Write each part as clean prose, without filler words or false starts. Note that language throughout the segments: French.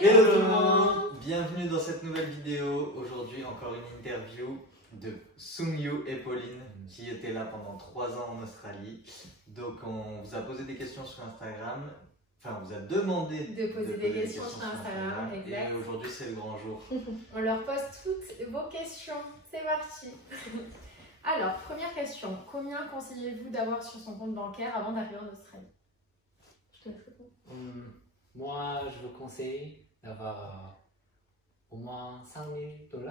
Hello tout le monde! Bienvenue dans cette nouvelle vidéo. Aujourd'hui, encore une interview de Sungyu et Pauline qui étaient là pendant 3 ans en Australie. Donc, on vous a posé des questions sur Instagram. Enfin, on vous a demandé de poser des questions sur Instagram. Exact. Et aujourd'hui, c'est le grand jour. On leur pose toutes vos questions. C'est parti! Alors, première question. Combien conseillez-vous d'avoir sur son compte bancaire avant d'arriver en Australie? Je te laisse répondre. Moi, je vous conseille d'avoir au moins 5 000 $.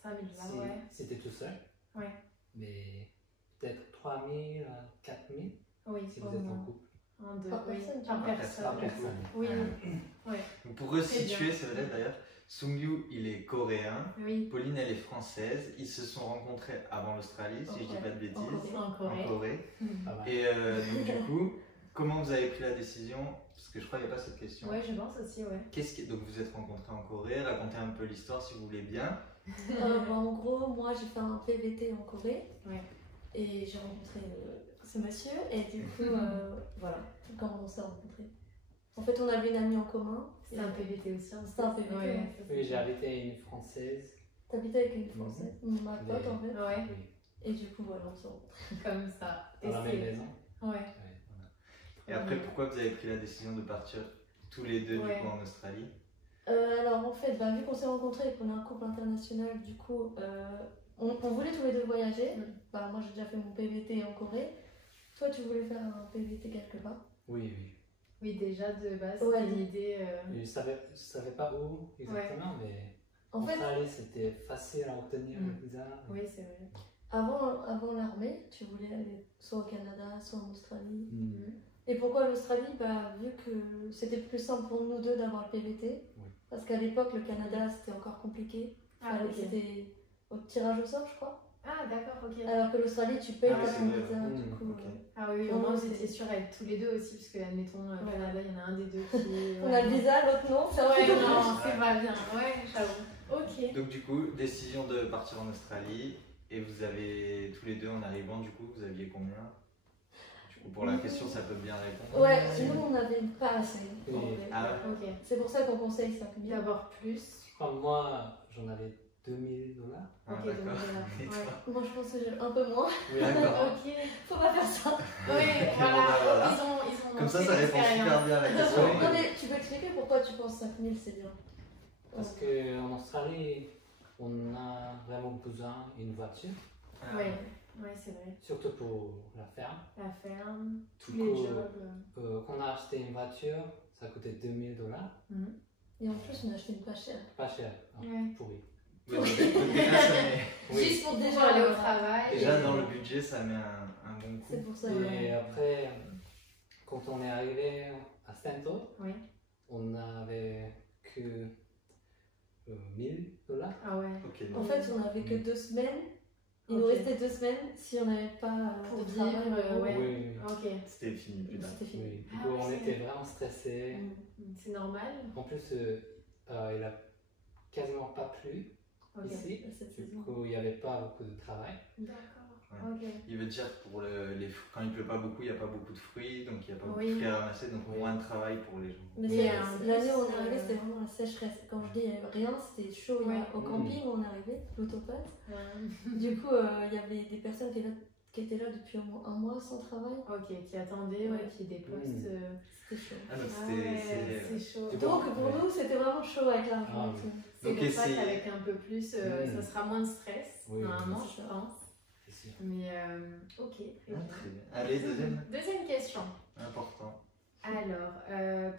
5 000 $, ouais. Si tu es tout seul. Ouais. Mais peut-être 3 000 à 4 000 oui, si vous êtes en couple. En deux, par oui. personne. Par personne. Par personne. Oui. Ouais. Pour resituer, c'est vrai d'ailleurs, Sungyu, il est coréen. Oui. Pauline, elle est française. Ils se sont rencontrés avant l'Australie, si je dis pas de bêtises. En Corée. En Corée. Pas mal. Et donc, du coup, comment vous avez pris la décision? Parce que je crois qu'il n'y a pas cette question. Ouais, je pense aussi, ouais. Donc vous êtes rencontrés en Corée, racontez un peu l'histoire si vous voulez bien. En gros, moi j'ai fait un PVT en Corée. Ouais. Et j'ai rencontré ce monsieur. Et du coup, voilà, comment on s'est rencontrés. En fait, on avait une amie en commun. C'était un PVT aussi. C'était un PVT. Ouais. Oui, j'ai habité une Française. T'habitais avec une Française, ma pote en fait. Ouais. Oui. Et du coup, voilà, on s'est rencontrés. Comme ça. Dans la même maison. Ouais. Et après, pourquoi vous avez pris la décision de partir tous les deux du coup en Australie? Alors en fait, vu qu'on s'est rencontrés et qu'on est un couple international, du coup, on voulait tous les deux voyager. Moi j'ai déjà fait mon PVT en Corée. Toi tu voulais faire un PVT quelque part? Oui, oui. Oui, déjà de base, Ouais. c'était l'idée. Je savais pas où exactement, mais En fait, Australie, c'était facile à obtenir le visa. Oui, c'est vrai. avant l'armée, tu voulais aller soit au Canada, soit en Australie. Mm. Et pourquoi l'Australie? Vu que c'était plus simple pour nous deux d'avoir le PVT. Oui. Parce qu'à l'époque, le Canada c'était encore compliqué. Ah, ok. C'était au tirage au sort, je crois. Ah, d'accord, ok. Alors que l'Australie, tu payes Ah oui, pas c'est ton vrai. visa. Du coup, Ok. Ah oui, au moins vous étiez sûrs avec tous les deux aussi, parce que, admettons, au Canada, il y en a un des deux qui. on a le visa, l'autre non. C'est un peu Ouais, dommage. non, c'est pas bien. Ouais, j'avoue. Ok. Donc du coup, décision de partir en Australie. Et vous avez, tous les deux en arrivant, du coup, vous aviez combien? Du coup, pour la question, ça peut bien répondre. Ouais, nous on n'avait pas assez. Oui. en vrai. Ah ouais. Ok. C'est pour ça qu'on conseille 5 000. D'abord plus. Enfin, moi, j'en avais 2 000 $. Ah, Ok, donc d'accord. voilà. Et toi? Ouais. Moi je pense que j'ai un peu moins. Oui, D'accord. Ok. Faut pas faire ça. Oui, voilà. Voilà. Ils ont Comme ça montré répond super l'expérience. bien à la question. Non, mais tu peux expliquer pourquoi tu penses 5 000 c'est bien? Parce qu'en Australie, on a vraiment besoin d'une voiture, Ah, Ouais, ouais, c'est vrai. surtout pour la ferme. La ferme, tous Du les coup, jobs. Quand on a acheté une voiture, ça coûtait 2 000 $. Et en plus on a acheté une pas chère. Pas cher, Ouais. pourri. Oui, donc déjà, ça met- Oui. Juste pour Pour déjà aller au travail. déjà, dans le budget, ça met un bon coup. C'est pour ça. Et après, quand on est arrivé à Stanford, Oui. on n'avait que 1 000 $. Ah ouais. Ok, En donc, fait on avait que 2 semaines. Il nous Ok. restait 2 semaines si on n'avait pas Pour de vivre, travail. ouais. Oui, Ok. c'était fini plus tard. C'était fini. oui. Du Ah coup, ouais, on c'est- était vraiment stressés. C'est normal. En plus, il a quasiment pas plu Ok. ici. Cette Du saison. coup, il n'y avait pas beaucoup de travail. D'accord. Ouais. Ok. Il veut dire pour quand il pleut pas beaucoup, il n'y a pas beaucoup de fruits, donc il n'y a pas beaucoup Oui. de fruits à ramasser, donc Oui. moins de travail pour les gens. Mais Mais, l'année où on plus, est arrivé, c'était vraiment la sécheresse. Quand je dis rien, c'était chaud. Ouais. Au camping où on est arrivé, l'autopathe. Ouais. Du coup, il y avait des personnes qui étaient là depuis au moins 1 mois sans travail. Ok, qui attendaient, ouais, qui des postes. C'était chaud. Ah, donc Ah c'était. ouais, c'est chaud. C'est Donc bon. pour nous, c'était vraiment chaud avec l'argent. Ah, et tout. C'est Donc, pour ça essayez. qu'avec un peu plus, ça sera moins de stress, Oui, normalement, c'est je ça. pense. C'est sûr. Mais ok. très Ah, bien. très bien. Allez, Deuxième question. important. Alors,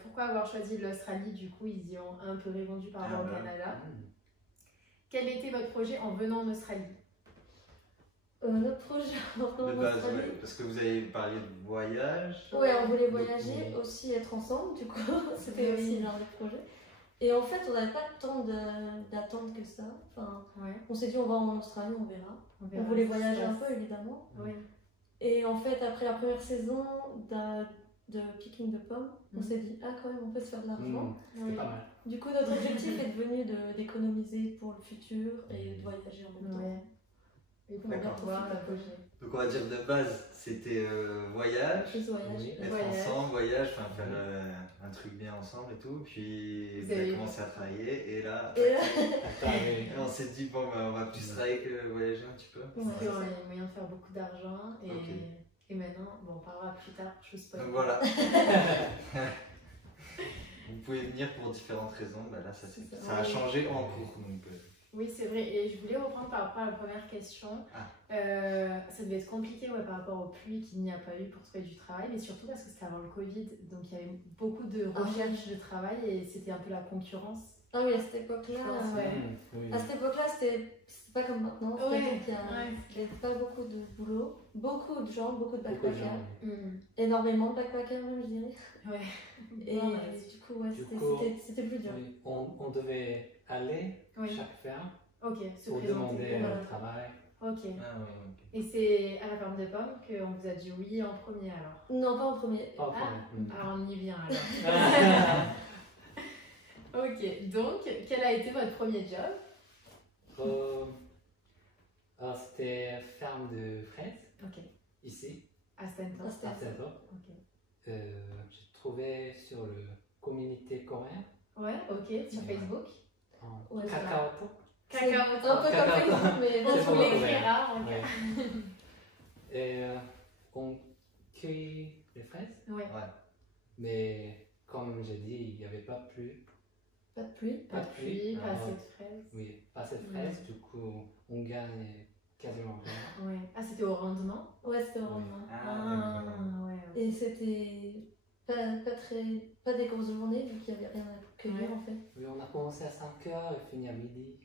pourquoi avoir choisi l'Australie? Du coup, ils y ont un peu répondu par rapport au Ah, Canada. Mm. Quel était votre projet en venant en Australie? Notre projet en De base, Australie. ouais, parce que vous avez parlé de voyage. Ouais, on voulait voyager, Oui. aussi être ensemble, du coup, c'était Oui. aussi l'un des projets. Et en fait, on n'avait pas tant d'attente que ça. Enfin, Ouais, on s'est dit, on va en Australie, on verra. On verra voulait ce qui se voyager un passe. peu, évidemment. Oui. Et en fait, après la première saison de Picking de Pommes, on Mhm. s'est dit, ah, quand même, on peut se faire de l'argent. Mm. Oui. C'est pas mal. Du coup, notre objectif est devenu d'économiser pour le futur et de voyager en même temps. Ouais. Et pour bien D'accord. pouvoir l'apogée. Donc on va dire de base, c'était voyage, Plus voyage. Oui. être Voyage. ensemble, voyage, enfin faire un truc bien ensemble et tout. Puis Vous vous avez avez- commencé à travailler et là, Et là, Après, on s'est dit bon bah, on va plus travailler que voyager un petit peu. Parce qu'il y a moyen de faire beaucoup d'argent et, Ok. et maintenant, bon, on parlera plus tard, je vous spoil. Donc voilà. Vous pouvez venir pour différentes raisons. Bah là, ça a changé en cours. Donc, Oui, c'est vrai. Et je voulais reprendre par rapport à la première question. Ah. Ça devait être compliqué par rapport aux pluies qu'il n'y a pas eu pour trouver du travail, mais surtout parce que c'était avant le Covid. Donc il y avait beaucoup de recherches de travail et c'était un peu la concurrence. ah oui, à cette époque-là, Je pense, ouais. oui. à cette époque-là, c'était pas comme maintenant. Ouais, C'est-à-dire qu'il y ouais. avait pas beaucoup de boulot, beaucoup de gens, beaucoup de Beaucoup de backpackers, gens. Mm. énormément de backpackers même, je dirais. Ouais. Et Voilà. du coup, ouais, Du c'était coup, c'était plus dur. Oui, on devait aller Oui. chaque ferme Ok, se pour présenter. demander voilà. un travail. Ok. ah, oui, ok. Et c'est à la ferme de pommes qu'on vous a dit oui en premier alors. Non, pas en premier. Pas au Ah. premier. Alors on y vient alors. Ok, donc quel a été votre premier job? Alors, c'était ferme de fraises, Ok. ici, À Stanton. Ah, c'était à Saint-Ouen. Ok. J'ai trouvé sur le communauté coréen Ouais, ok, sur Ouais. Facebook. en Ouais, Kakaotalk. Cacao. Un peu comme Cacao. Facebook, mais On C'est vous bon, l'écrit ouais. rare en Ouais. cas. Et on cueille les fraises, Ouais. mais comme j'ai dit, il n'y avait pas plus. pas de pluie. Pas de pluie, pas Ah, assez de fraises. Oui, pas assez de fraises, du coup, on gagne quasiment rien. Ouais. Ah, c'était au rendement? Ouais, c'était au rendement. Ah, d'accord. ouais. Et c'était pas des grosses journées, vu qu'il n'y avait rien à cueillir Ouais. en fait. Oui, on a commencé à 5 heures et fini à midi.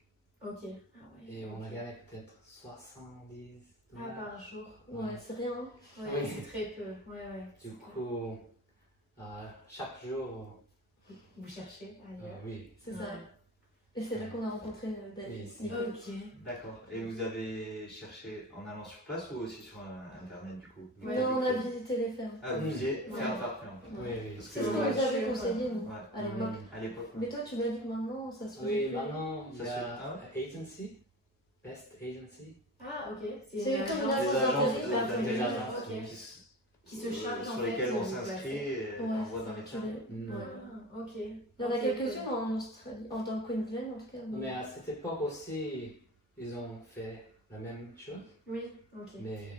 Ok. Ah, ouais. Et on a ok. gagné peut-être 70 Ah, dollars. par jour. Ouais, c'est rien. Ouais, Oui. c'est très peu. Ouais, ouais. Du coup, chaque jour, Vous cherchez ailleurs. oui. C'est ça. Ouais. Et c'est là qu'on a rencontré David. Oui. Ok. D'accord. Et vous avez cherché en allant sur place ou aussi sur internet du coup? Ouais. Non, on a visité les fermes. Ah, vous disiez Ouais. ferme par ferme. Oui, oui. Parce C'est que- ce qu'on ouais. nous avait conseillé, nous, Ouais. à l'époque. À l'époque, ouais. Mais toi, tu m'as dit que maintenant, ça se Oui, fait. maintenant, il y Ça a Agency, Best Agency. Ah, ok. C'est une comme agence une agence Des agences d'intérim, d'intérim, des agences, ok. oui. Qui se charge, sur en lesquelles fait, on de vous s'inscrit placer. et Ouais, envoie dans les tu fermes. l'as. Mm. Ouais. Ah, ok. Il y en a Ok, quelques-unes ok. en Australie, dans Queensland en tout cas. Mais à cette époque aussi, ils ont fait la même chose, Oui, ok. mais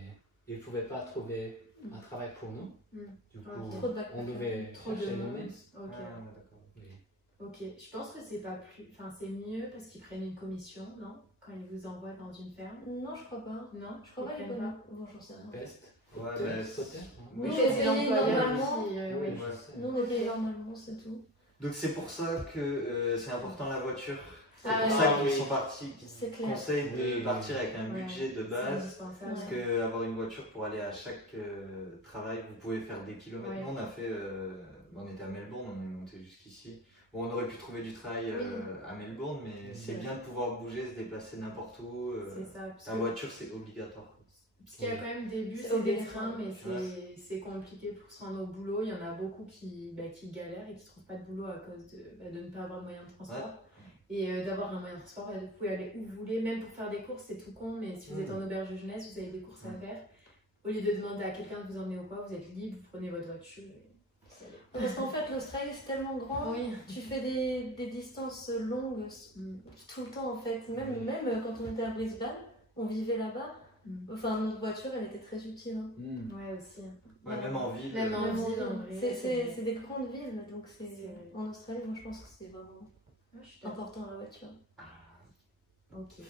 ils ne pouvaient pas trouver un travail pour nous. Mm. Du coup, Ok. Trop de backpackers. on devait Trop de chercher monde. nous-mêmes. Ok. Ah, d'accord. Oui. Ok. Je pense que c'est pas plus. Enfin, c'est mieux parce qu'ils prennent une commission, non? Quand ils vous envoient dans une ferme. Non, je crois pas. Non? Je crois pas Ils qu'ils prennent connaissent. Bon, j'en sais rien. Best. Ouais, Peut-être, mais peut-être, hein. Oui, Oui, mais c'est payé l'employeur normalement. qui. Oui. je sais. Nous, on est payé normalement, c'est tout. Donc c'est pour ça que c'est important la voiture. C'est Ah, pour oui. ça qu'ils Oui. sont partis, qu'ils C'est clair. conseillent de Oui. partir avec un Ouais. budget de C'est base. indispensable. Parce que avoir une voiture pour aller à chaque travail, vous pouvez faire des kilomètres. Ouais. Nous, on a fait, on était à Melbourne, on est monté jusqu'ici. Bon, on aurait pu trouver du travail à Melbourne, mais c'est Ouais. bien de pouvoir bouger, se déplacer n'importe où. C'est ça. Parce La que- voiture, c'est obligatoire. Parce qu'il y a quand même des bus C'est et des obligatoire. trains, mais Ouais. c'est compliqué pour se rendre au boulot. Il y en a beaucoup qui galèrent et qui ne trouvent pas de boulot à cause de ne pas avoir de moyens de transport. Et d'avoir un moyen de transport, vous pouvez aller où vous voulez, même pour faire des courses, c'est tout con, mais si vous êtes en auberge de jeunesse, vous avez des courses à faire. Au lieu de demander à quelqu'un de vous emmener ou pas, vous êtes libre, vous prenez votre voiture. Parce qu'en fait, l'Australie, c'est tellement grand. Oui. Tu fais des distances longues Mm. tout le temps en fait. Même quand on était à Brisbane, on vivait là-bas. Mm. Enfin, notre voiture, elle était très utile. Hein. Mm. Ouais, aussi. Ouais, même en ville. Même en Même ville, en en ville. vrai. C'est des grandes villes, donc C'est vrai. en Australie, moi je pense que c'est vraiment Ouais, je suis d'accord. important la voiture. Ok.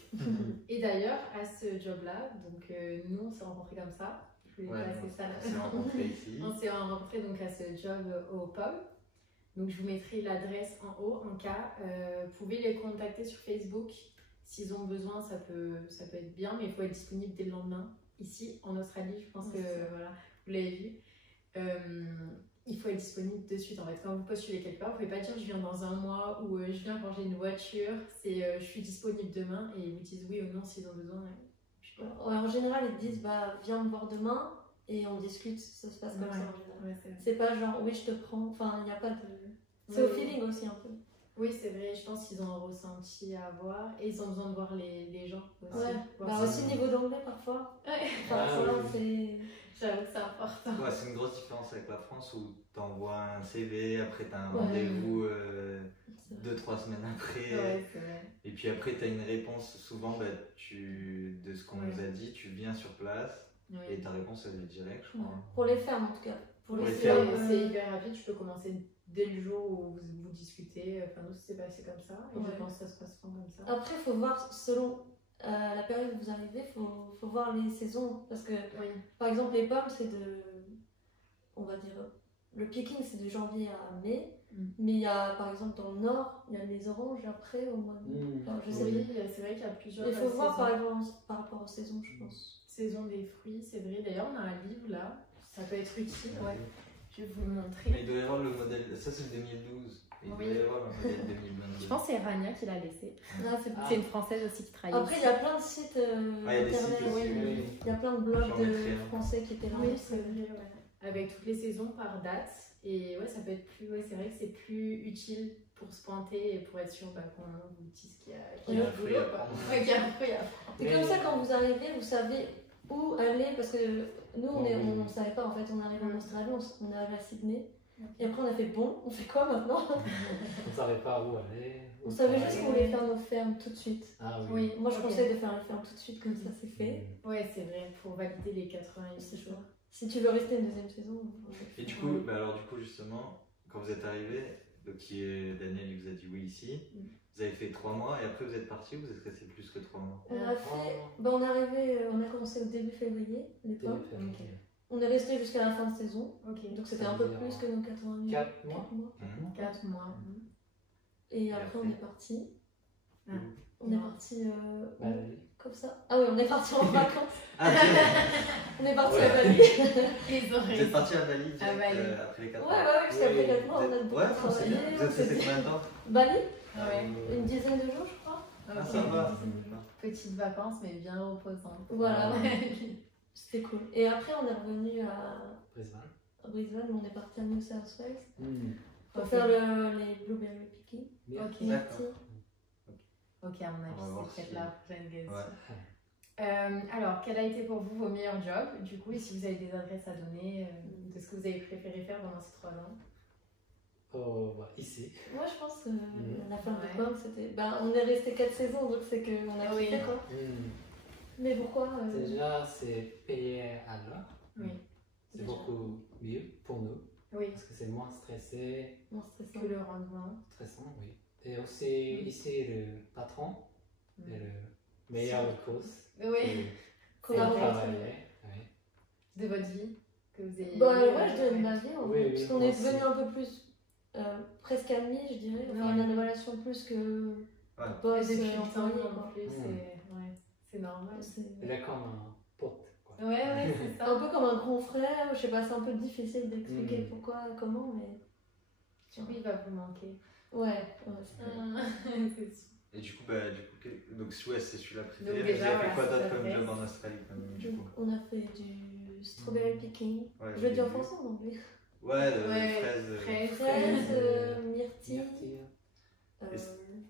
Et d'ailleurs, à ce job-là, donc nous, on s'est rencontrés comme ça. Je voulais Ouais, passer ça on s'est rencontrés ici. On s'est rencontrés donc à ce job au POM. Donc je vous mettrai l'adresse en haut en cas. Vous pouvez les contacter sur Facebook. S'ils ont besoin, ça peut être bien, mais il faut être disponible dès le lendemain. Ici, en Australie, je pense Ouais, que c'est ça. voilà, vous l'avez vu. Il faut être disponible de suite. En fait, quand vous postulez quelque part, vous ne pouvez pas dire je viens dans un mois ou je viens quand j'ai une voiture. C'est je suis disponible demain et ils vous disent oui ou non s'ils ont besoin. Je sais pas. Ouais, en général, ils te disent bah, viens me voir demain et on discute. Ça se passe comme ça en général. Ouais, c'est vrai. C'est pas genre oui, je te prends. Enfin, il n'y a pas de. C'est Oui, au oui. feeling aussi un peu. Oui, Oui, c'est vrai, je pense qu'ils ont un ressenti à avoir et ils ont besoin de voir les gens aussi. Ouais, Voir bah si- aussi niveau d'anglais parfois. Ouais. Enfin, Ah, ça, oui. c'est. J'avoue que c'est important. Ouais, c'est une grosse différence avec la France où tu envoies un CV, après tu as un Ouais. rendez-vous C'est 2-3 semaines après. Ouais, c'est vrai. Et puis après, tu as une réponse. Souvent, bah, de ce qu'on Ouais. nous a dit, tu viens sur place Oui. et ta réponse, elle est directe, je crois. Pour les fermes en tout cas. Pour Pour les les C'est fermes, fermes, c'est hyper rapide, tu peux commencer dès le jour où vous discutez. Enfin, nous, c'est passé comme ça et Ouais. je pense que ça se passe pas comme ça. Après, il faut voir selon la période où vous arrivez, il faut voir les saisons. Parce que, Oui. par exemple, les pommes, c'est de. On va dire. Le picking, c'est de janvier à mai. Mm. Mais il y a, par exemple, dans le nord, il y a les oranges après au mois de. Enfin, je sais Oui, c'est vrai qu'il y a plusieurs Il faut voir saisons. par rapport aux saisons, je pense. Saison des fruits, c'est vrai. D'ailleurs, on a un livre là, ça peut être utile. Ouais. Je vais vous le Mais montrer. il doit y avoir le modèle. Ça, c'est 2012. Et il Oui. doit y avoir le modèle 2022. Je pense que c'est Rania qui l'a laissé. Ah, c'est C'est une française aussi qui travaille. Après, il y a plein de sites il y a des sites internet. aussi, oui. Il y a plein de blogs J'en de mettrai un. français qui étaient là. Oui, c'est vrai, ouais. Avec toutes les saisons par date. Et ouais, ça peut être plus. Ouais, c'est vrai que c'est plus utile pour se pointer et pour être sûr qu'on vous dit ce qu'il y a. Il y a un du fruit boulot, à quoi. prendre. Ouais, qu'il y a un fruit à prendre. C'est comme ça, quand vous arrivez, vous savez où aller. Parce que nous, on ne savait pas en fait. On arrive en Australie, on est allé à Sydney. Et après, on a fait bon, on fait quoi maintenant? On ne savait pas où aller. On savait juste qu'on voulait faire nos fermes tout de suite. Ah oui. Oui, Moi, je ok. conseille de faire les fermes tout de suite, comme ça c'est fait. Ouais, c'est vrai, pour valider les 88 C'est jours. Si tu veux rester une deuxième saison. Et du coup, bah alors, du coup, justement, quand vous êtes arrivé, donc Daniel il vous a dit oui ici, vous avez fait 3 mois et après vous êtes parti ou vous êtes resté plus que 3 mois? On a fait. Bah, on est arrivé, on a commencé au début février, les pommes. On est resté jusqu'à la fin de saison. Ok. Donc c'était Ça un veut peu dire plus que nos 88 4 mois. Mhm. 4 mois. Et après après, on est parti. Ah. On est parti Bali. comme ça. Ah oui, on est parti en vacances. Ah, tiens, On est parti Ouais. à Bali. Les vous oreilles. êtes parti à Bali direct, À Bali. après les 4 Ouais, mois. ouais, parce qu'après Oui. 4 mois, on a Ouais, beaucoup c'est bien. travaillé. Vous êtes resté combien de temps? Bali, Ouais. une dizaine de jours, je crois. Ah, Ok. ça va. Petites vacances, mais bien reposantes. Voilà. Ouais. C'était cool. Et après, on est revenu Brisbane. à Brisbane, on est parti à New South Wales Hmm. pour Ok. faire les blueberry picking. Bien. Ok. D'accord. Ok, à mon On va avis, voir c'est peut-être si- la prochaine question. Ouais. Alors, quel a été pour vous vos meilleurs jobs, du coup, et si vous avez des adresses à donner de ce que vous avez préféré faire pendant ces 3 ans? Oh, bah, ici. Moi, je pense que Mhm. la ferme Ouais. de pommes, c'était. Ben, on est resté 4 saisons, donc c'est qu'on a Oui. kiffé quoi. Hmm. Mais pourquoi Déjà, c'est payé à l'heure. Oui. C'est Déjà. beaucoup mieux pour nous. Oui, Parce que c'est moins stressé, Non, stressant. que le rendement. stressant, oui. Et aussi, ici, le patron Mm. est le meilleur coach. Oui, Qu'on Et a on rencontré. travaillait, oui. de votre vie que vous avez. Bah ouais, je dirais de ma vie en Oui, vrai. oui, Parce qu'on moi est aussi. devenu un peu plus. Presque amis, je dirais. Enfin, on a une relation plus que. Ouais. Boss, Depuis le temps employé, en quoi. plus, Mm. c'est normal. Il est comme un pote, quoi. Ouais, ouais, c'est C'est ça. un peu comme un grand frère, je sais pas, c'est un peu difficile d'expliquer Mm. pourquoi, comment, mais. Du coup, il va vous manquer. Ouais, c'est vrai. C'est sûr. Et du coup, donc ouais, c'est celui-là préféré. Donc Mais déjà, vous avez fait voilà, quoi c'est d'autre ta comme job adresse. en Australie quand même, du coup? On a fait du strawberry picking. Ouais, Je le dis en j'ai vu. français ou en anglais? Ouais, Ouais, fraises. Fraises, myrtilles. Myrtille.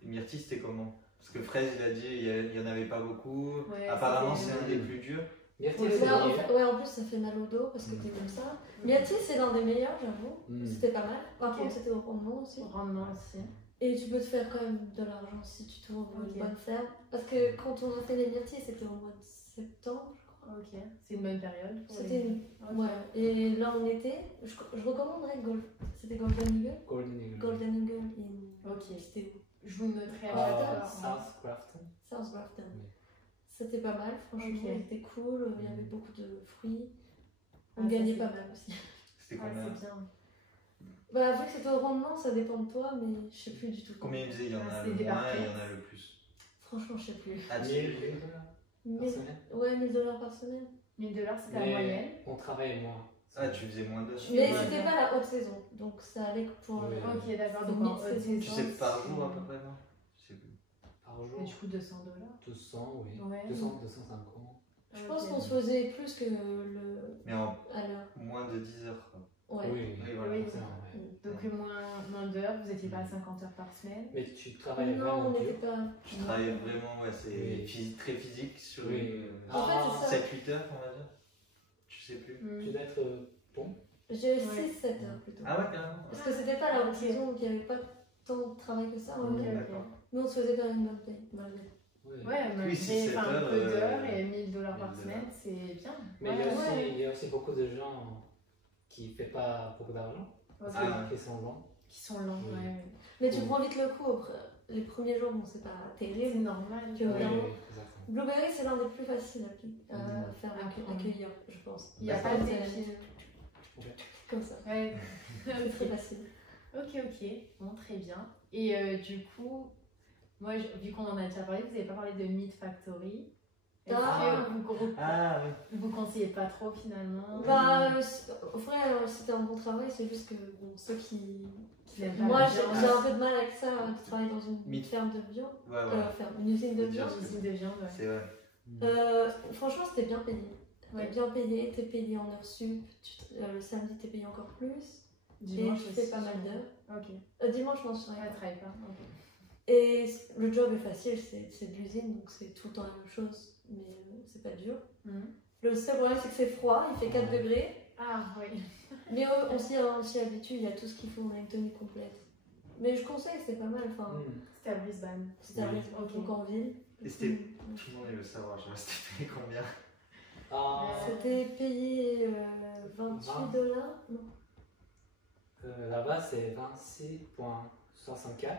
Myrtille, c'était comment? Parce que fraise, il a dit, il y en avait pas beaucoup. Ouais, Apparemment, c'était- c'est un des plus durs. Myrtille, Ouais, c'est Ouais, en mieux. fait- ouais, en plus ça fait mal au dos parce que t'es comme ça. Myrtille, c'est l'un des meilleurs, j'avoue. Mm. C'était pas mal. Par Ok. contre, c'était au rendement aussi. Au rendement aussi. Et tu peux te faire quand même de l'argent si tu trouves Ok. une bonne ferme. Parce que quand on a fait les myrtilles, c'était au mois de septembre, je crois. Ok, c'est une bonne période. pour C'était les- une. Ok. Ouais. Et là, on était. Je recommanderais C'était Golden Eagle. Golden Eagle. Golden Eagle in. Ok. C'était où? Je vous noterai à Ah, chaque fois. South Grafton. South Grafton. Oui. C'était pas mal, franchement. Ok. C'était cool. Il y avait beaucoup de fruits. On Ah, ça, gagnait c'est pas bien. mal aussi. C'était Ah, combien? c'est bien. Bah, vu que c'était au rendement, ça dépend de toi, mais je sais plus du tout. Combien il faisait? Il y en Ah, a c'est le des moins et barquettes. il y en a le plus. Franchement, je sais plus. Ah, 1000 $ par Mais... semaine. Ouais, 1000 $ par semaine. 1000 $, c'était la Mais moyenne. on travaille moins. Ah, tu faisais moins d'heures. Mais Ouais. c'était pas la haute saison, donc ça allait que pour. Oui. Ok, d'accord. C'est Donc en mid- haute c'est- saison. Tu sais par jour à peu près, non? Je sais plus. Par jour. Et du coup, 200 $. 200, oui. Ouais. 200, 250. Je pense Ok. qu'on se faisait plus que le. Mais en à l'heure. moins de 10 heures, quoi. Ouais. Oui, Oui, voilà. Oui. forcément, ouais. Donc moins d'heures, vous n'étiez pas à 50 heures par semaine. Mais tu travailles Non, vraiment on dur. n'était pas. Je travaille vraiment, ouais, c'est Oui. très physique sur Oui. En fait, c'est ça. 7-8 heures, on va dire. Je sais plus. Tu dois être bon. J'ai Ouais. 6-7 heures plutôt. Ah ouais, carrément. Parce que c'était pas la haute saison, donc il n'y avait pas tant de travail que ça. Ok, Mais D'accord. nous, on se faisait quand même une bonne paye, malgré. Oui. Ouais, mais Oui, si, enfin, 7 un peu heures, d'heures et 1000 $ par 1000 semaine, c'est bien. Mais il y a Ouais, aussi, ouais. il y a aussi beaucoup de gens qui ne font pas beaucoup d'argent. Ok. Ah. Qui sont longs. Qui sont lents, Oui. ouais. Mais tu Oui. prends vite le coup. Les premiers jours, bon, c'est pas C'est terrible. normal. Tu Oui, vois, Ouais. vraiment. exactement. Blueberry, c'est l'un des plus faciles à faire Apprendre. accueillir, je pense. Il n'y a D'accord. pas de défi. Comme ça. Ouais. C'est très facile. Ok, bon, très bien. Et du coup, moi, vu qu'on en a déjà parlé, vous n'avez pas parlé de Meat Factory. Est-ce Ah. que Ah oui. vous conseillez pas trop finalement? Bah, au vrai, c'était un bon travail, c'est juste que bon, ceux qui. n'aiment pas Moi, la j'ai viande. un peu de mal avec ça, de travailler dans une Meat. ferme de viande. Ouais, voilà. Une usine de Une viande. usine. Usine de viande, ouais. C'est vrai. Franchement, c'était bien payé. Ouais. Bien payé, t'es payé en heures sup, le samedi t'es payé encore plus. Dimanche, et tu fais aussi, pas mal sûrement. d'heures. Ok. Dimanche, je m'en souviens Ouais, pas. travaille pas. Ok. Et le job est facile, c'est de l'usine, donc c'est tout le temps la même chose, mais c'est pas dur. Mhm. Le seul problème, c'est que c'est froid, il fait 4 degrés, Ah, oui. mais on s'y habitue, il y a tout ce qu'il faut, on a une tenue complète. Mais je conseille, c'est pas mal, enfin, C'était à Brisbane. c'est un Oui. donc en ville. Et c'était. Tout le monde veut savoir, je restais payé combien? C'était payé 28 $. Non. Là-bas, c'est 26,64.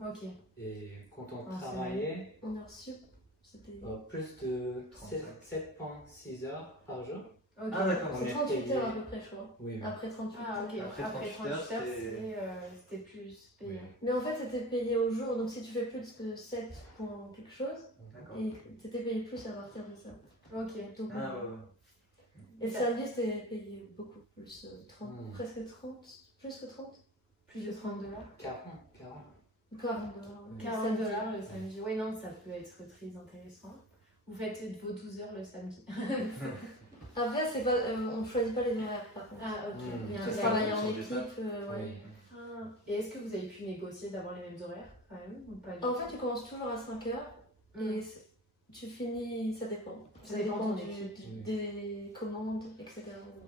Ok. Et quand on Ah, travaillait, En heures sup, c'était. plus de 35. 7,6 heures par jour. Ok. Ah d'accord, On C'est est 38 payé. heures à peu près, je crois. Oui, oui. Après 38 Ah, heures. ok. Après Après 38 heures, 38 heures, c'est- c'était plus payé. Mais en fait, c'était payé au jour, donc si tu fais plus que 7 points quelque chose, D'accord. et t'étais payé plus à partir de ça. Ok. Donc, Ah ouais, ouais. et samedi, c'était payé beaucoup plus, 30, Hmm. presque 30, plus que 30 Plus de 30 $. 40. 40 $. 40 $ le samedi. Oui, non, ça peut être très intéressant. Vous faites vos 12 heures le samedi. Après, c'est pas, on choisit pas les horaires par contre. Ah, ok. Mm. Il y a un Tu c'est travailles ça, en en fonction du équipe, ouais. Oui. Ah. Et est-ce que vous avez pu négocier d'avoir les mêmes horaires quand même ou pas du En tout? fait, tu commences toujours à 5 heures Mm. et tu finis, ça dépend. Ça dépend de ton du- équipe. des commandes, etc.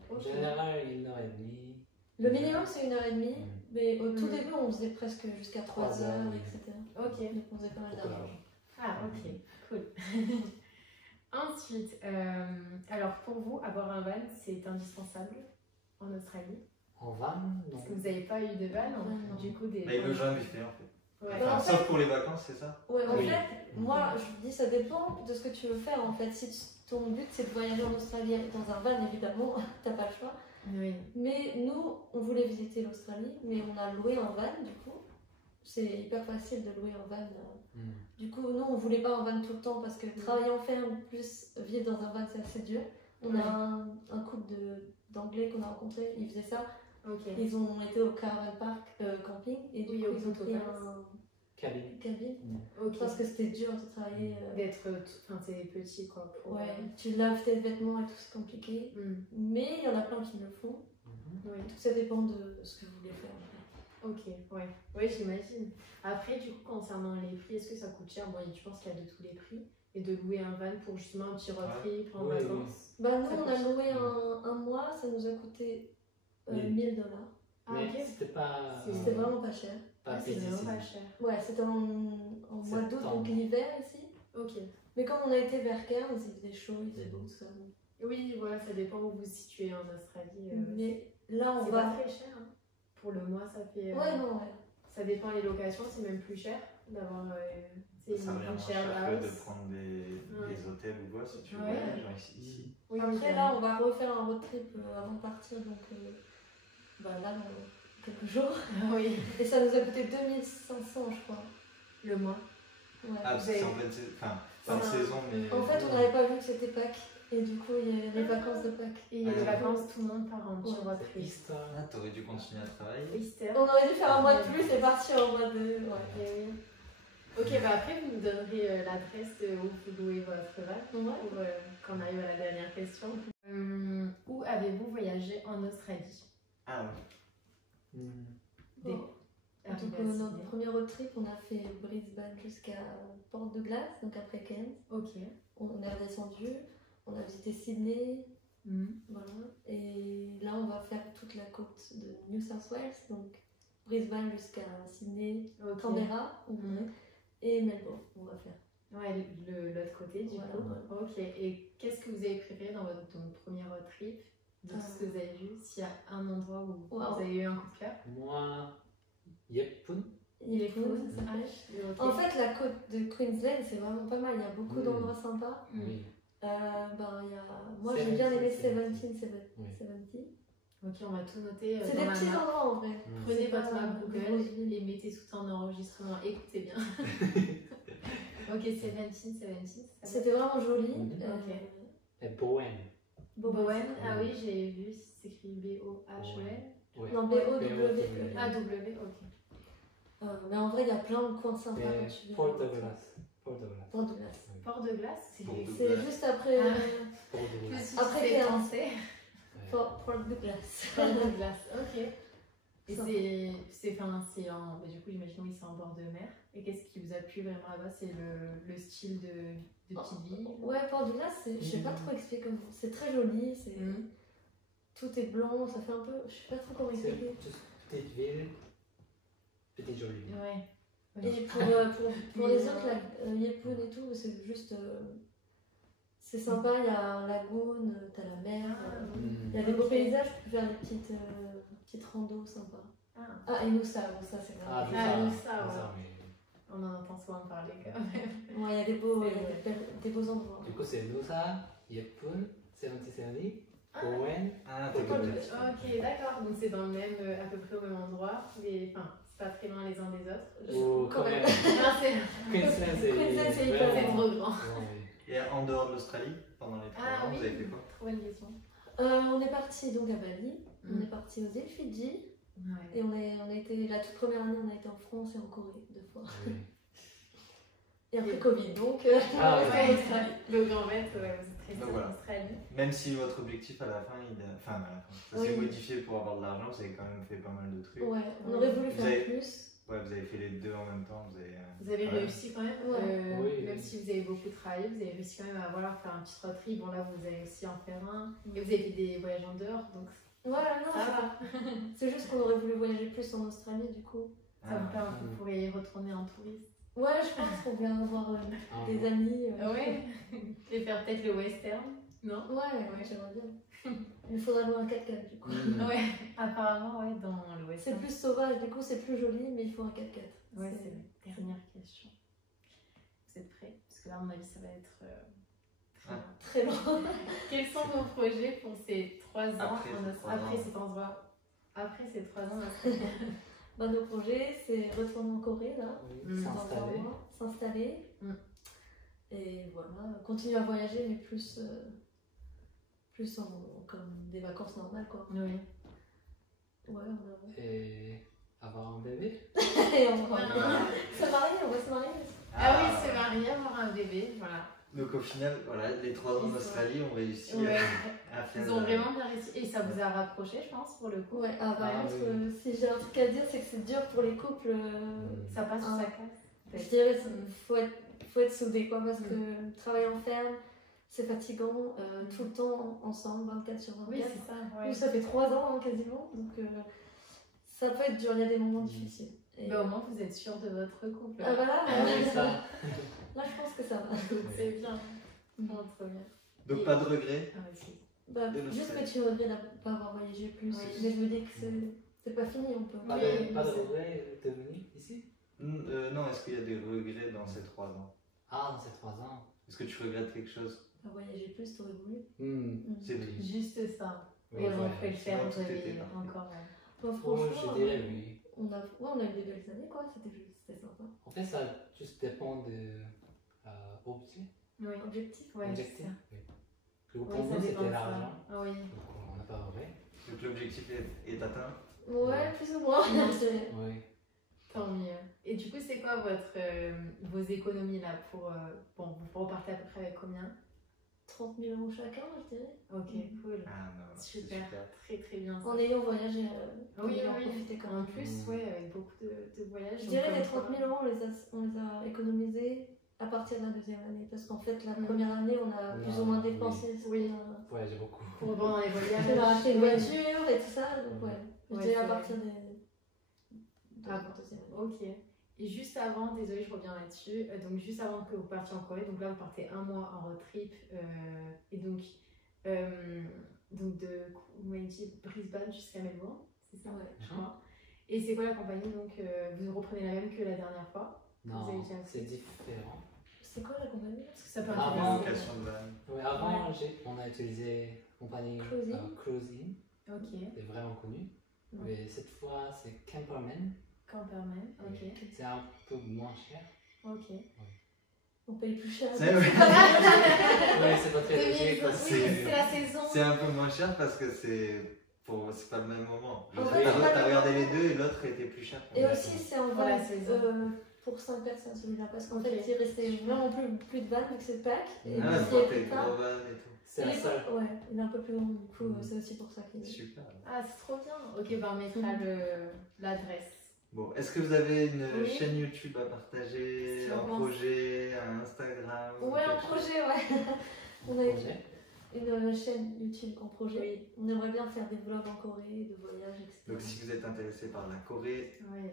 En Ok. général, 1h30. Le minimum, c'est 1h30, Mm. mais au tout Mm. début, on faisait presque jusqu'à 3 3 heures, heures, oui. etc. Ok. Donc, on faisait pas mal Beaucoup d'argent. d'argent. Ah, ok. Cool. Ensuite, alors pour vous, avoir un van, c'est indispensable en Australie? En van, non. Parce que vous n'avez pas eu de van, Non. du coup des... Mais il veut jamais fait en fait. Ouais. Bah, Enfin, en fait- sauf pour les vacances, c'est ça? Ouais, en Oui. fait, moi, je dis ça dépend de ce que tu veux faire. En fait, si ton but c'est de voyager en Australie dans un van, évidemment, t'as pas le choix. Oui. Mais nous, on voulait visiter l'Australie, mais on a loué un van du coup. C'est hyper facile de louer un van. Mm. Du coup, nous, on voulait pas un van tout le temps parce que travailler en ferme plus vivre dans un van, c'est assez dur. On Ouais. a un couple d'Anglais qu'on a rencontré, ils faisaient ça. Ok. Ils ont été au Caravan Park camping et du Oui, coup, au ils ont pris Autopass. un Cabine. cabine Ok. parce que c'était dur de travailler. D'être... Enfin, c'est petit, quoi. Pour... Ouais, tu laves tes vêtements et tout, c'est compliqué. Hmm. Mais il y en a plein qui le font. Mhm. Oui. Tout ça dépend de ce que vous voulez faire. Ok, ouais. Oui, j'imagine. Après, du coup, concernant les prix, est-ce que ça coûte cher? Bon, je pense qu'il y a de tous les prix. Et de louer un van pour justement un petit road trip en Oui, oui. vacances. Bah, nous, Ça on a coûte- loué un mois, ça nous a coûté Oui. 1000 $. Ah, Mais ok. c'était pas. C'était vraiment pas cher. pas C'est vraiment busy pas season. cher. Ouais, c'était en mois d'août, Septembre. donc l'hiver ici. Ok. Mais comme on a été vers Cairns, il faisait chaud, il faisait beau, tout ça. Oui, voilà, ça dépend où vous vous situez en Australie. Mais là, on c'est va. pas très cher. Hein. Pour le mois, ça fait. Ouais, non, ouais. Ça dépend les locations, c'est même plus cher d'avoir. C'est Ça revient moins une cher share que de house. prendre des hôtels ou quoi si tu veux Ouais. voyager genre ici. Oui, Après, là, on va refaire un road trip avant de partir, donc bah, là, dans quelques jours. Oui, Et ça nous a coûté 2500, je crois. le mois. Ouais. Ah, parce que avez- c'est en pleine saison. Enfin, fin de Ça- saison, mais. En fait, on n'avait pas vu que c'était Pâques. Et du coup, il y a les vacances de Pâques. Et il y a Ah, les ouais. vacances, tout le monde part en petit Ouais. road C'est trip. Easter. Ah, t'aurais dû continuer à travailler. Easter. On aurait dû faire un mois de plus et partir en mois de. Ouais. Et oui. Ok, bah après, vous nous donnerez l'adresse où vous louez votre van Ouais. pour qu'on arrive à la dernière question. Où avez-vous voyagé en Australie? Ah ouais. Bon. Donc, Arrivé à notre Sydney. premier road trip, on a fait Brisbane jusqu'à Porte de Glace, donc après Cairns. Ok. On est redescendu, on a visité Sydney, voilà. Et là, on va faire toute la côte de New South Wales, donc Brisbane jusqu'à Sydney, Ok. Canberra, et Melbourne, on va faire. Ouais, l'autre côté du Voilà, coup. voilà. Ok. Et qu'est-ce que vous avez préféré dans votre premier road trip de tout ce que vous avez vu? S'il y a un endroit où vous avez eu un coup de cœur? Moi, Yeppoon. Il est cool. ça s'appelle. Ok. En fait, la côte de Queensland, c'est vraiment pas mal. Il y a beaucoup d'endroits sympas. Oui. Moi, j'ai bien aimé 17. 70. Ok, on va tout noter. C'est dans des la petits map. endroits en vrai. Prenez C'est votre pas map une Google grosse ville. et mettez tout en enregistrement. Écoutez bien. Ok, 17. C'était vraiment joli. Ok. Et Bowen. Bowen, ah oui, j'ai vu, c'est écrit B-O-H-E-N. Ouais. Non, B-O-W. Ah, W, ok. Mais en vrai, il y a plein de coins sympas quand tu Et viens. Port Douglas. Port Douglas. Port de Glace. Port de Glace, c'est Port de C'est Glace. juste après Ah. Port Douglas. Après c'est Cairns. français. Port de Glace. Port de Glace, ok. Et Ça. c'est en, du coup j'imagine oui c'est en bord de mer. Et qu'est-ce qui vous a plu vraiment là-bas? C'est le style de petite ville. Ouais, Port de Glace, je sais pas trop expliquer comment. C'est très joli, c'est tout est blanc, ça fait un peu. Je sais pas trop comment C'est expliquer. juste petite ville, petite jolie. Ouais. Et pour les autres, Yeppoon et tout, c'est juste. C'est sympa, il y a un lagoon, t'as la mer. Il y a des beaux Ok. paysages, tu peux faire des petites randos sympas. Ah, et Noosa, bon, ça c'est Ah, vraiment. tout ça. ça, Tout ouais. ça, oui. On en entend souvent parler quand même. Ouais, il y a des beaux, C'est il y a des beaux endroits. Du coup, c'est Noosa, Yeppoon, 77, Bowen. Ah, Port t'es de good. Glace. Ok, d'accord. Donc c'est dans le même, à peu près au même endroit. Enfin, c'est pas très loin les uns des autres. Ou Quand quand même. même. Non, c'est Queensland, c'est Queensland, c'est hyper vraiment- c'est trop grand. Ouais. Et en dehors de l'Australie, pendant les 3 Ah ans, oui, vous avez fait quoi? trop bonne question. On est parti donc à Bali, on Mm. est parti aux îles Fidji, Ouais. et on a été, la toute première année, on a été en France et en Corée 2 fois. Oui. Et après Et- Covid, donc Ah, on est ouais. en Australie. Le grand maître, ouais, vous êtes resté Donc en voilà. Australie. Même si votre objectif à la fin, enfin, à la fin, ça Oui. s'est modifié pour avoir de l'argent, vous avez quand même fait pas mal de trucs. Ouais, on aurait voulu Vous faire avez- plus. Ouais, vous avez fait les deux en même temps. Vous avez ouais. réussi quand même, Ouais. Oui. même si vous avez beaucoup travaillé, vous avez réussi quand même à faire un petit road trip. Bon, là, vous allez aussi en faire un. Et vous avez fait des voyages en dehors, donc Voilà, non, ça va. c'est juste qu'on aurait voulu voyager plus en Australie du coup. Ça vous Ah. permet, vous pourrez y retourner en touriste. Ouais, je pense qu'on vient avoir Ah, des amis. Ouais. Et faire peut-être le western, non? Ouais, j'aimerais bien. Il faudra louer un 4x4 du coup. Ouais, apparemment, ouais, dans le C'est western. plus sauvage, du coup c'est plus joli, mais il faut un 4x4. Ouais, c'est la dernière question. Vous êtes prêts? Parce que là, à mon avis, ça va être très Ah. long. très long. Quels sont vos projets pour ces 3 ans Après en ces Australie? 3 ans. Après cet endroit? Après ces 3 ans en Australie? Bah, nos projets, c'est retourner en Corée là, oui. dans S'installer. 3 mois, s'installer. Mm. Et voilà, continuer à voyager, mais plus comme des vacances normales quoi. Oui. Ouais, on a. Et avoir un bébé. Et on va Ah. se marier, on va se marier. Ah oui, se marier, avoir un bébé, voilà. Donc au final, voilà, les 3 ans Ils sont- d'Australie ont réussi Ouais. à faire. Ils ont vraiment bien réussi. Et ça vous a rapproché, je pense, pour le coup. Ouais, par Ah, contre, oui. si j'ai un truc à dire, c'est que c'est dur pour les couples. Ça passe ou Ah. ça casse? Je dirais Mm. faut être soudés quoi, parce que travailler en ferme, c'est fatigant, tout le temps ensemble, 24 sur 24. Oui, c'est ça. Nous, Ouais. ça fait 3 ans hein, quasiment, donc ça peut être dur, il y a des moments difficiles. Et, Mais au moins, vous êtes sûr de votre couple. ah, voilà, Ah, oui, ça. là je pense que ça va. C'est bien. Bon, trop bien. Donc pas de regrets. Ah, aussi. Bah, De juste l'Australie. que tu regrettes de ne pas avoir voyagé plus, Oui. mais je me dis que c'est pas fini, on peut. Pas Oui, pas de c'est- regret de venir ici. Non, est-ce qu'il y a des regrets dans ces 3 ans? Ah, dans ces 3 ans. Est-ce que tu regrettes quelque chose? Pas voyager plus, t'aurais voulu. C'est tout. Juste ça. Oui, Et on ouais. peut le faire, Sinon, vous tout avez était parfait. encore. Bah, Oh, franchement, je dirais oui. on a eu des belles années, quoi, c'était sympa. En fait, ça juste dépend de l'objet. Oui. Objectif. Ouais, c'est Objectif. ça. Oui. Du coup, Oui, pour ça nous, dépend c'était de ça. l'argent. Ah oui. Donc, on n'a pas regret. Donc l'objectif est atteint. Ouais, plus ou moins, je dirais. Oui. Tant mieux. Et du coup, c'est quoi vos économies là pour bon, vous repartez à peu près avec combien? 30 000 € chacun, je dirais. Ok, cool. Ah, non, c'est Super. Très très bien. Ça. En ayant voyagé, Oui, on en oui. profité quand En même. plus, ouais, avec beaucoup de voyages. Je dirais donc, les 30 000 €, on les a économisés à partir de la deuxième année. Parce qu'en fait, la première année, on a plus ou moins dépensé. Oui. Voyager beaucoup. Pour pendant les voyages. On a acheté une voiture et tout ça. Donc, ouais. Je Ouais, dirais à c'est partir de Ah, la deuxième année. Ok. Et juste avant, désolée, je reviens là-dessus. Donc, juste avant que vous partiez en Corée, donc là, vous partez un mois en road trip. Et donc, vous m'avez dit Brisbane jusqu'à Melbourne, c'est ça? Ouais. Je crois. Et c'est quoi la compagnie? Donc, vous reprenez la même que la dernière fois? Non, Vous avez déjà fait? c'est différent. C'est quoi la compagnie? Parce que ça peut Ah, intéresser. Location de van. Ouais, avant, on a utilisé compagnie Cruising, Ok. c'est vraiment connu. Ouais. Mais cette fois, c'est Camperman. Camperman, ok. C'est un peu moins cher. Ok. On paye plus cher. C'est Oui, c'est pas très logique. Oui, c'est la saison. c'est un peu moins cher parce que c'est pas le même moment. En fait, T'as regardé les deux et l'autre était plus cher. Et aussi, c'est en Pour la van saison. pour 5 personnes celui-là. Parce qu'en Ok. fait, il restait vraiment plus de vannes vu que c'est Pâques. Et Ah, puis, pour plus tes tard, gros van et tout. C'est la seule. Ouais, il est un peu plus long. Du coup, c'est aussi pour ça qu'il est. Super. Ah, c'est trop bien. Ok, ben on mettra l'adresse. Bon, est-ce que vous avez une Oui. chaîne YouTube à partager, un Sûrement. projet, un Instagram Ouais, un quelque chose? projet, ouais. On a Projet. une chaîne YouTube en projet. Oui. On aimerait bien faire des vlogs en Corée, de voyages, etc. Donc si vous êtes intéressé par la Corée, Oui.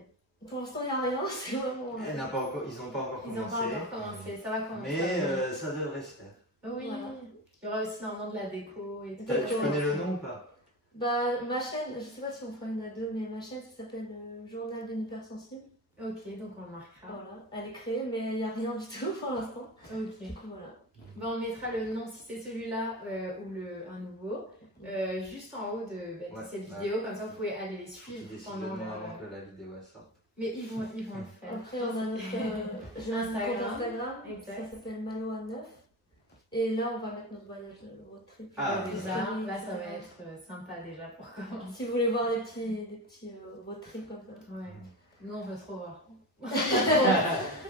Pour l'instant, il n'y a rien. C'est vraiment. ils n'ont pas encore Ils n'ont pas commencé, encore commencé, ça va commencer. mais ça devrait se faire. Oui, Voilà. il y aura aussi normalement de la déco et tout. Tu connais le nom ou pas? Bah, ma chaîne, je sais pas si on fera une à deux, mais ma chaîne, ça s'appelle Journal d'une hypersensible. Ok, donc on le marquera. Voilà, elle est créée, mais il n'y a rien du tout pour l'instant. Ok. Du coup, voilà. Ben, on mettra le nom si c'est celui-là ou un nouveau, juste en haut de Ouais, cette ouais. vidéo, comme ça vous pouvez aller les Ils suivre décident pendant le nom la... avant que la vidéo elle sorte. Mais ils vont le faire. Après, on a notre j'ai un compte Instagram, Exact. ça s'appelle Maloa9. Et là, on va mettre notre voyage de road trip. Ah, Déjà, Story, là etc. ça va être sympa déjà pour commencer. Si vous voulez voir des petits road trips comme ça. Ouais. Nous on veut trop voir.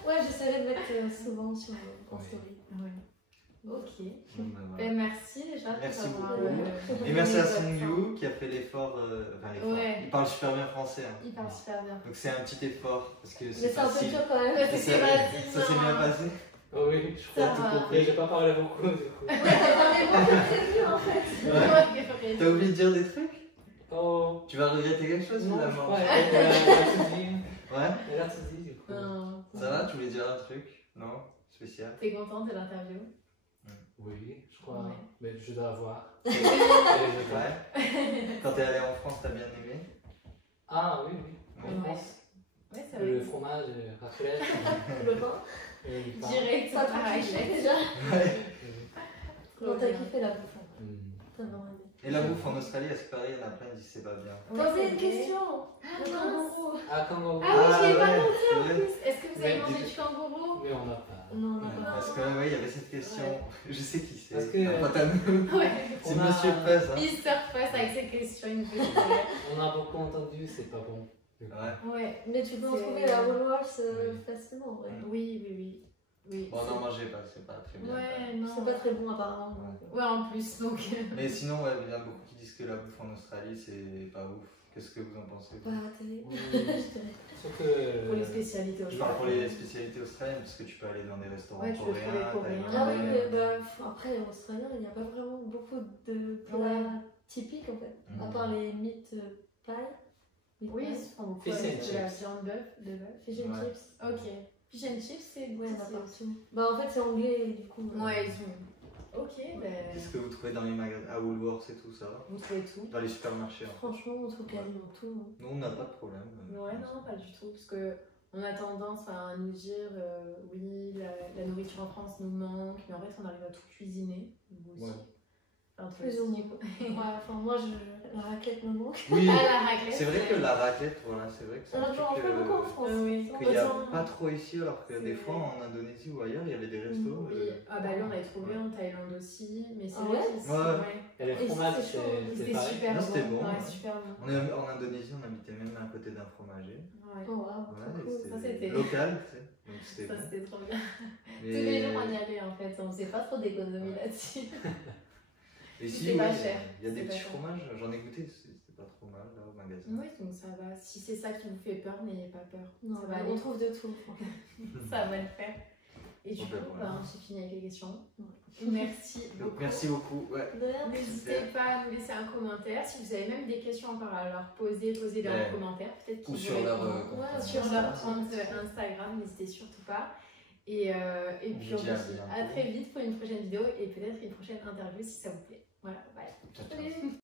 Ouais, j'essaierai de mettre souvent sur en Ouais. story. Ouais. Ok. Bon, ben, voilà. Ben, merci déjà. Merci pour avoir, beaucoup. Et merci à Song Yu qui a fait l'effort. Enfin, l'effort. Ouais. Il parle super bien français. Hein. Il parle super bien. Donc c'est un petit effort parce que Mais c'est c'est un peu facile. dur quand même. Mais Ça c'est s'est facile, bien non. passé. Oh oui, je crois Ça tout va. compris. J'ai pas parlé beaucoup du coup. Ouais, t'avais beaucoup prévu en fait. Ouais. T'as oublié de dire des trucs? Oh, Tu vas regretter quelque chose non, je finalement? crois elle a tout dit. Ouais? Elle a tout dit du coup. Non. Ça va? Tu voulais dire un truc? Non? Spécial? T'es contente de l'interview? Oui, je crois. Ouais. Mais je dois voir. Ouais. Quand t'es allé en France, t'as bien aimé? Ah oui, oui. Ouais. En France, Ouais, ça va le être fromage, raclette. Le pain. et le pain. direct. Ça t'a pareil. touché déjà. Ouais. Comment t'as kiffé la bouffe? Hmm. T'as vraiment aimé. Et la bouffe en Australie, à ce qui paraît, il y en a plein qui disent c'est pas bien. Posez une question. Ah, Le mince. kangourou. Ah, kangourou. Ah oui, je l'ai pas ouais, noté c'est en vrai. plus. Est-ce que vous avez Mais mangé dis- du kangourou? Mais on n'a pas. Non, non, Ouais, non. parce que ouais, il y avait cette question. Je sais qui c'est. Parce que- Un pote à nous. Ouais. C'est On a- Monsieur Press. Hein. Mister Press avec ses questions, il nous fait sourire. On a beaucoup entendu, c'est pas bon. Du coup. Ouais. Ouais. Mais tu peux en C'est- trouver à Woolworths Oui. facilement, ouais. Oui, oui, oui. Oui. Bon, non, mangez pas, c'est pas très bien. Ouais, non. C'est pas très bon apparemment. donc. Ouais, en plus, donc. Mais sinon, ouais, il y en a beaucoup qui disent que la bouffe en Australie, c'est pas ouf. Qu'est-ce que vous en pensez? Pas terrible. Oui, Je dirais. surtout. Pour les spécialités Je parle pour les spécialités australiennes, parce que tu peux aller dans des restaurants Ouais, tu peux trouver coréens. coréens. Ah oui, thaïlandais. mais bah, après, en australien, il n'y a pas vraiment beaucoup de plats typiques en fait. À part les meat pie. Meat Oui, pie. c'est beaucoup Fish and avec de la chips. viande de bœuf. Fish and Ouais. chips. Ok. Fish and chips, c'est Ouais, il y en a c'est- partout. Bah en fait, c'est anglais et du coup. Ouais, ils sont. Ok, ben. Qu'est-ce que vous trouvez dans les magasins à Woolworths et tout ça? Vous trouvez tout? Dans les supermarchés. En fait. Franchement, on trouve quasiment tout. Hein. Nous, on n'a pas de problème. Ouais, non, pas du tout. Parce que on a tendance à nous dire oui, la nourriture en France nous manque, mais en fait, on arrive à tout cuisiner. Vous aussi. Ouais. Enfin, toi Plus ou aussi. moins. Ouais, enfin, moi, la raclette me manque. Oui, Ah, la raclette. c'est vrai que la raclette, voilà, c'est vrai que c'est On un en truc mange pas beaucoup en France. oui. qu'il n'y a Heureusement. pas trop ici, alors que C'est des vrai. fois en Indonésie ou ailleurs, il y avait des restos. Oui. Ah bah là on avait trouvé en Thaïlande aussi, mais c'est Ah vrai ouais qu'ici, Ouais. Et les Et fromages, c'est chaud, c'est c'était pareil. super Non, bon. c'était bon, Ouais, ouais. super bon. On est en Indonésie, on habitait même à côté d'un fromager. Ouais. Oh, wow, Ouais, trop cool. Ça, c'était- local, tu sais. Donc c'était Ça bon. c'était trop bien. Mais... Tous les jours on y allait en fait, on faisait pas trop d'économies là-dessus. Et si, C'était pas ouais, cher. il y a des C'est pas petits cher. fromages, j'en ai goûté, c'était pas trop mal là au magasin. Oui, donc ça va. Si c'est ça qui vous fait peur, n'ayez pas peur. Non, ça va on aller. trouve de tout. Ça va le faire. Et du Donc, coup, voilà. j'ai fini avec les questions. Ouais. Merci beaucoup. Merci beaucoup. Ouais. De rien. N'hésitez pas à nous laisser un commentaire. Si vous avez même des questions encore à leur poser, posez-les Ouais. en commentaire. Peut-être Ou qu'ils sur vous leur répondront. Ouais, compte Sur Insta. leur compte Instagram, n'hésitez surtout pas. Et On puis vous on dit vous à dit à bientôt. très vite pour une prochaine vidéo et peut-être une prochaine interview si ça vous plaît. Voilà, bye. Ciao, ciao. Salut.